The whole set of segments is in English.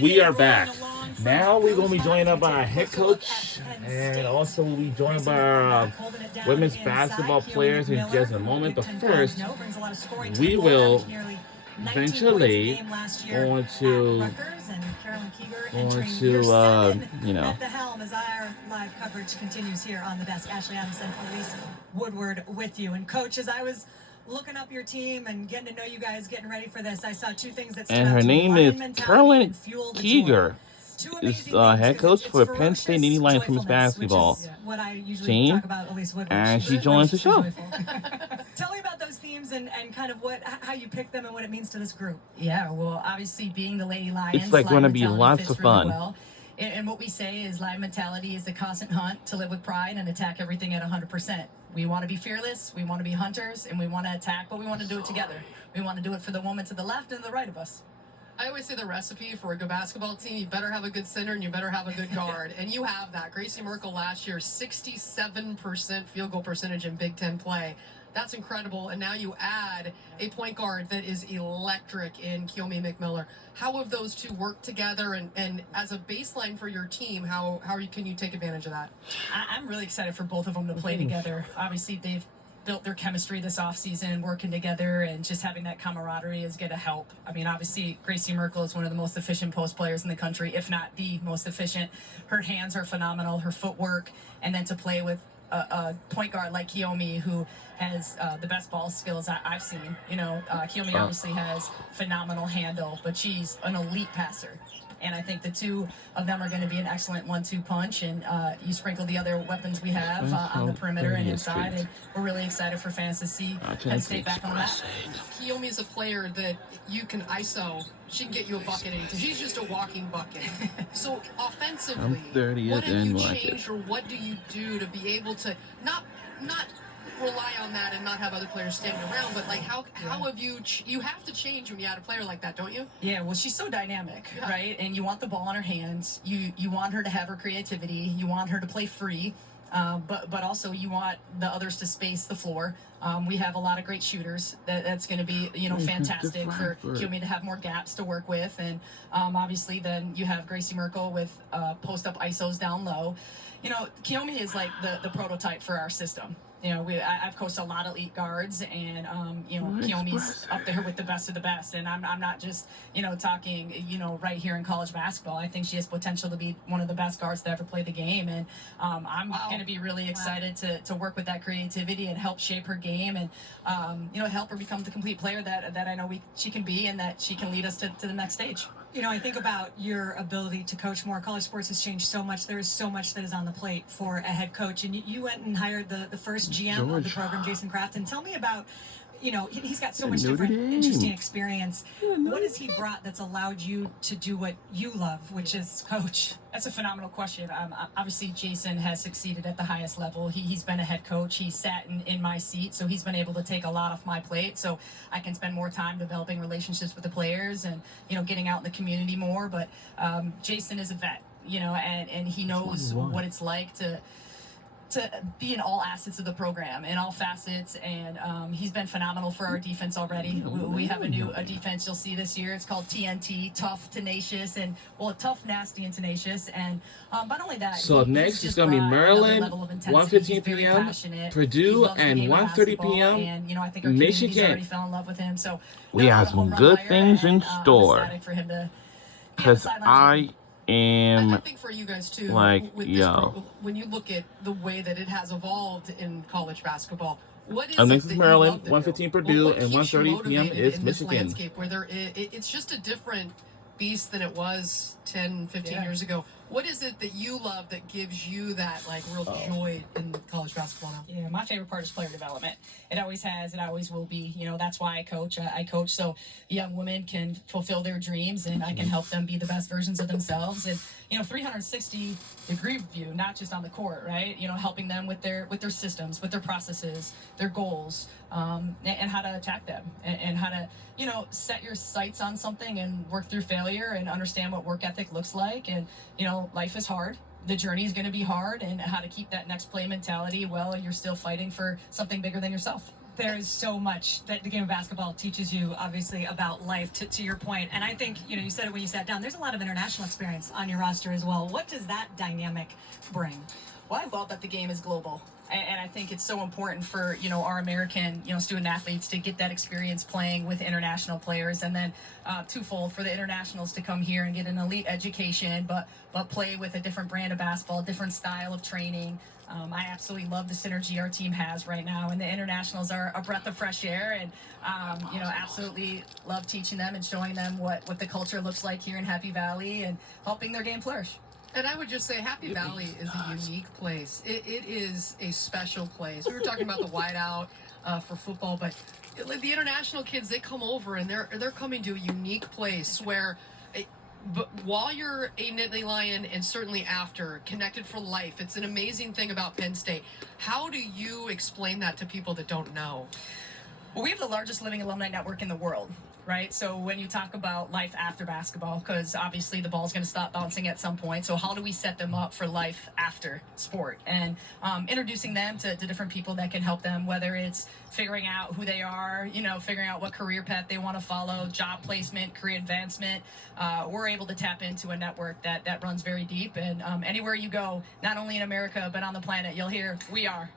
We are back. Now we're going to be joined up by our head coach, and also we'll be joined by our women's basketball players in just a moment. But first, we will eventually At the helm as our live coverage continues here on the desk. Ashley Adams and Elise Woodward with you. And coach, as I was looking up your team and getting to know you guys, getting ready for this, I saw two things that stood out. And her to me. name Lion is mentality Carolyn and fuel the Keeger. joy. Two Is amazing things, head 'cause coach it's for Penn State ferocious Nittany Lions women's joyfulness, which basketball is what I usually team, talk about Elise Woodward. and She's she joins the show. Tell me about those themes and kind of how you pick them and what it means to this group. Yeah, well, obviously being the Lady Lions, It's like going to be lots of fun. Really well. And what we say is lion mentality is the constant hunt to live with pride and attack everything at 100%. We want to be fearless, we want to be hunters, and we want to attack, but we want to do it together. We want to do it for the woman to the left and the right of us. I always say the recipe for a good basketball team, you better have a good center and you better have a good guard. And you have that. Gracie Merkel last year, 67% field goal percentage in Big Ten play. That's incredible. And now you add a point guard that is electric in Kiyomi McMiller. How have those two worked together? And as a baseline for your team, can you take advantage of that? I'm really excited for both of them to play together. Obviously, they've built their chemistry this offseason, working together, and just having that camaraderie is going to help. I mean, obviously, Gracie Merkel is one of the most efficient post players in the country, if not the most efficient. Her hands are phenomenal, her footwork, and then to play with a point guard like Kiyomi, who has the best ball skills I've seen. You know, Kiyomi obviously has phenomenal handle, but she's an elite passer. And I think the two of them are going to be an excellent 1-2 punch. And you sprinkle the other weapons we have on the perimeter and inside. And we're really excited for fans to see Penn State back on the map. Kiyomi is a player that you can ISO. She can get you a bucket anytime. She's just a walking bucket. So offensively, what have you changed or what do you do to be able to not rely on that and not have other players standing around, but like how have you have to change when you add a player like that, don't you? Yeah, well, she's so dynamic, right? And you want the ball in her hands. You want her to have her creativity. You want her to play free, but also you want the others to space the floor. We have a lot of great shooters. That's going to be fantastic for Kiyomi to have more gaps to work with, and obviously then you have Gracie Merkel with post up ISOs down low. You know, Kiyomi is like the prototype for our system. You know, I've coached a lot of elite guards, and Kiyomi's up there with the best of the best. And I'm not just talking right here in college basketball. I think she has potential to be one of the best guards to ever play the game, and I'm going to be really excited to work with that creativity and help shape her game, and help her become the complete player that I know she can be, and that she can lead us to the next stage. You know, I think about your ability to coach more. College sports has changed so much. There is so much that is on the plate for a head coach. And you went and hired the first GM of the program, Jason Kraft. And tell me about, he's got so much different, interesting experience. What has he brought that's allowed you to do what you love, which is coach? That's a phenomenal question. Obviously, Jason has succeeded at the highest level. He's been a head coach. He sat in my seat, so he's been able to take a lot off my plate, so I can spend more time developing relationships with the players and, getting out in the community more. But Jason is a vet, and he knows what it's like to be in all assets of the program, in all facets, and he's been phenomenal for our defense already. We have a new defense you'll see this year. It's called TNT, tough, tenacious, and tough, nasty, and tenacious. And not only that. So next is going to be Maryland, 1:15 p.m., Purdue, and 1:30 p.m., and, I think our Michigan already fell in love with him. So we have some good things in store. Because I think for you guys too, when you look at the way that it has evolved in college basketball, what is next is Maryland, 1:15 Purdue, and 1:30 p.m. is Michigan. Where it's just a different beast than it was 10, 15 years ago. What is it that you love that gives you that real joy in college basketball now? Yeah, my favorite part is player development. It always has, it always will be. That's why I coach. I coach so young women can fulfill their dreams, and I can help them be the best versions of themselves. And 360-degree view, not just on the court, right? Helping them with their systems, with their processes, their goals, and how to attack them, and how to set your sights on something and work through failure and understand what work ethic looks like. And life is hard. The journey is going to be hard, and how to keep that next play mentality while you're still fighting for something bigger than yourself. There is so much that the game of basketball teaches you, obviously, about life, to your point. And I think, you said it when you sat down, there's a lot of international experience on your roster as well. What does that dynamic bring? Well, I love that the game is global. And I think it's so important for, our American, student athletes to get that experience playing with international players. And then twofold for the internationals to come here and get an elite education, but play with a different brand of basketball, different style of training. I absolutely love the synergy our team has right now. And the internationals are a breath of fresh air. And, absolutely love teaching them and showing them what the culture looks like here in Happy Valley and helping their game flourish. And I would just say Happy Valley is a unique place. It is a special place. We were talking about the whiteout for football, but the international kids, they come over and they're coming to a unique place where, but while you're a Nittany Lion and certainly after, connected for life, it's an amazing thing about Penn State. How do you explain that to people that don't know? Well, we have the largest living alumni network in the world, right? So when you talk about life after basketball, because obviously the ball's going to stop bouncing at some point. So how do we set them up for life after sport? And introducing them to different people that can help them, whether it's figuring out who they are, figuring out what career path they want to follow, job placement, career advancement. We're able to tap into a network that runs very deep. And anywhere you go, not only in America, but on the planet, you'll hear, we are.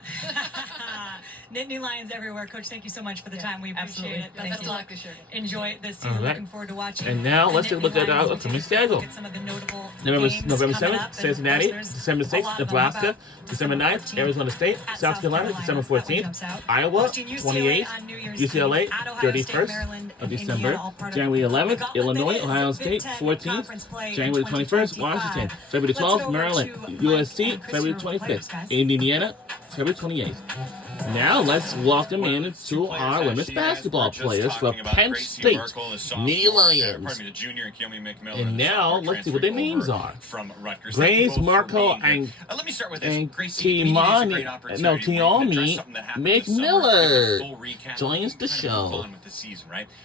Nittany Lions everywhere. Coach, thank you so much for the time. We appreciate it. Thank Best you. of luck. Enjoy this season. All right. Looking forward to watching. And now the let's take a look Nittany at our Lions upcoming schedule. Look at some of the notable November games 7th, coming up. And Cincinnati. of course, December there's a 6th, lot to talk Nebraska. about. December 9th, 14th Arizona State. at South Carolina, December That one 14th. jumps out. Iowa, Hosting UCLA 28th. on New Year's UCLA, Eve at Ohio State, 31st Maryland, of and December. Indiana, all part of January the 11th, gauntlet Illinois, that is Ohio Big State, Ten 14th. conference play in January 21st, 2025. Washington. February Let's go 12th, over Maryland. to Mike USC, and Chris, February your players, 25th. guys. Indiana, February 28th. Now let's welcome in to our women's basketball players for Penn State, Nittany Lions. And now let's see what their names are. Grace, Marco, and Tiami McMillan joins the show.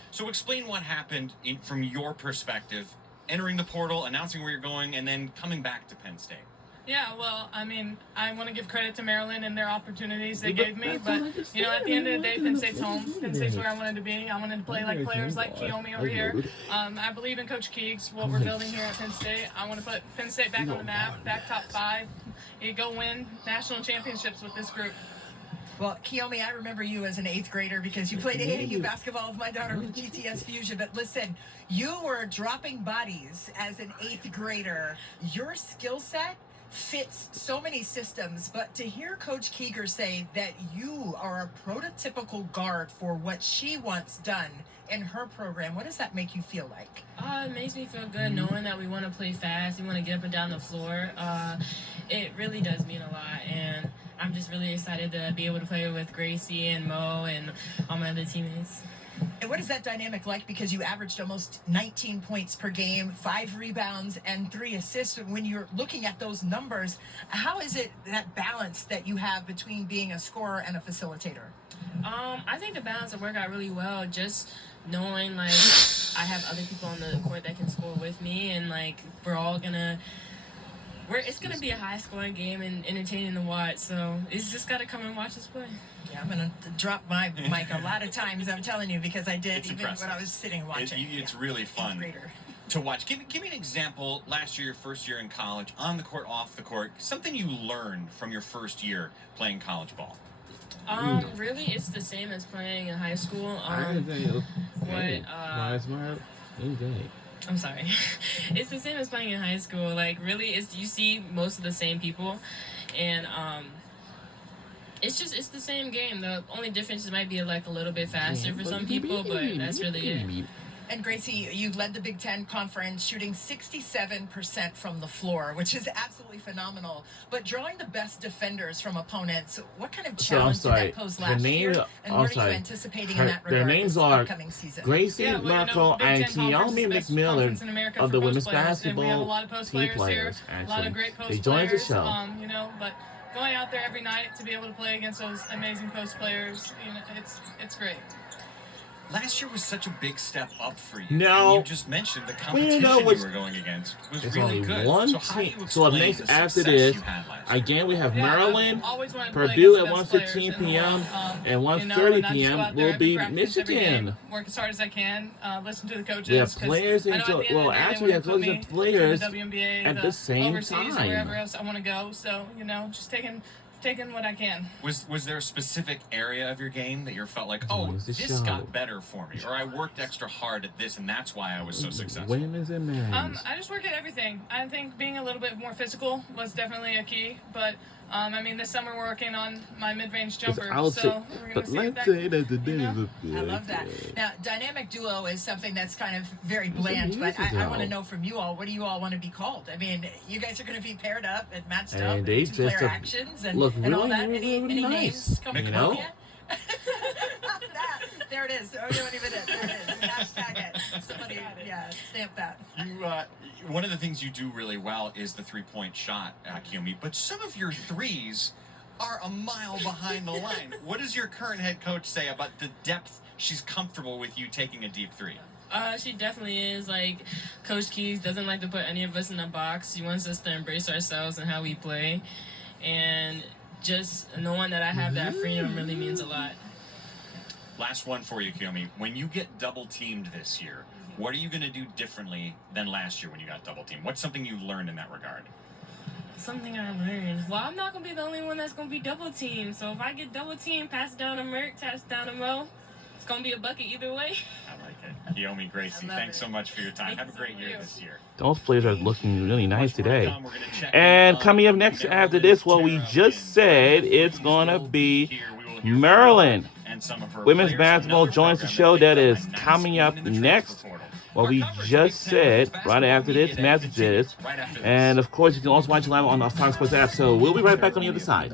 So explain what happened from your perspective, entering the portal, announcing where you're going, and then coming back to Penn State. Yeah, well, I mean, I want to give credit to Maryland and their opportunities they gave me, but, at the end of the day, Penn State's home. Penn State's where I wanted to be. I wanted to play like players like Kiyomi over here. I believe in Coach Keegs, what we're building here at Penn State. I want to put Penn State back on the map, back top 5. You go win national championships with this group. Well, Kiyomi, I remember you as an 8th grader because you played AAU basketball with my daughter with GTS Fusion. But listen, you were dropping bodies as an 8th grader. Your skill set fits so many systems, but to hear Coach Keeger say that you are a prototypical guard for what she wants done in her program, what does that make you feel like? It makes me feel good knowing that we want to play fast, we want to get up and down the floor. It really does mean a lot, and I'm just really excited to be able to play with Gracie and Mo and all my other teammates. And what is that dynamic like? Because you averaged almost 19 points per game, 5 rebounds, and 3 assists. When you're looking at those numbers, how is it that balance that you have between being a scorer and a facilitator? I think the balance will work out really well. Just knowing, like, I have other people on the court that can score with me, and, like, it's going to be a high-scoring game and entertaining to watch, so it's just got to come and watch us play. Yeah, I'm going to drop my mic a lot of times, I'm telling you, because I did It's even impressive. when I was sitting watching. It's really fun to watch. Give me an example, last year, your first year in college, on the court, off the court, something you learned from your first year playing college ball. Really, it's the same as playing in high school. I'm sorry. It's the same as playing in high school. Like, really, you see most of the same people, and it's the same game. The only difference might be like a little bit faster for some people, but that's really it. And Gracie, you led the Big Ten Conference, shooting 67% from the floor, which is absolutely phenomenal. But drawing the best defenders from opponents, what kind of challenge did that pose last year? And what are you anticipating in that regard Their names this are upcoming season? Gracie, Marco, and Tiami McMillan of the women's basketball team players. A lot of great post They joined the players, show. But going out there every night to be able to play against those amazing post players, it's great. Last year was such a big step up for you. No. And you just mentioned the Well, competition you know you what's- were going against was It's really only good. one So how do team. you So up explain next the after success this, you had last year? again we have Yeah, Maryland, I've always wanted to play Purdue against at the best players 1:15 in the p.m. world. and You 1:30 know, and I just go p.m. out there will every be practice, every game, Michigan. work as hard as I can, listen to the coaches. We have 'cause players I and know at the end of the day, they actually wanna have put coaches me and to players the WNBA, at the same overseas, or time. wherever else I want to go. So just taking what I can. Was there a specific area of your game that you felt like, oh, Joins the this show. got better for me, or I worked extra hard at this, and that's why I was so successful? Women's and men's. I just work at everything. I think being a little bit more physical was definitely a key, but I mean, this summer we're working on my mid-range jumper, I would so say, we're but gonna see if let's that, say that the you day know? is I love that. Now, dynamic duo is something that's kind of very bland, but I want to know from you all, what do you all want to be called? I mean, you guys are going to be paired up and matched up, And they two-player just actions and, look and all really, that. really, really any nice, names come you to know? mind yet? That, there it is. Oh, you don't even it. There it is. Hashtag it. Somebody, yeah, stamp that. You, one of the things you do really well is the three-point shot, Kiyomi, but some of your threes are a mile behind the line. What does your current head coach say about the depth she's comfortable with you taking a deep three? She definitely is. Like, Coach Keys doesn't like to put any of us in a box. He wants us to embrace ourselves and how we play. And just knowing that I have that freedom really means a lot. Last one for you, Kiyomi. When you get double-teamed this year, what are you going to do differently than last year when you got double-teamed? What's something you learned in that regard? Something I learned. Well, I'm not going to be the only one that's going to be double teamed. So if I get double teamed, pass it down to Merck, pass it down to Mo, it's going to be a bucket either way. I like it. Kiyomi Gracie, thanks so much for your time. Have a great year this year. Those players are looking really nice today. We're gonna check And in coming up on next Maryland, after this, what we Tara, just and said, Brooke. it's Please gonna will be here. We will hear from Maryland. her and some of her Women's players. basketball Another joins the program show that that picked is up a nice coming up win in the transfer next. portal. What Our we coverage of just Big Ten said basketball right after media this day messages. continues right after this. And of course, you can also watch live on our Fox Sports app. So we'll be right back on the other side.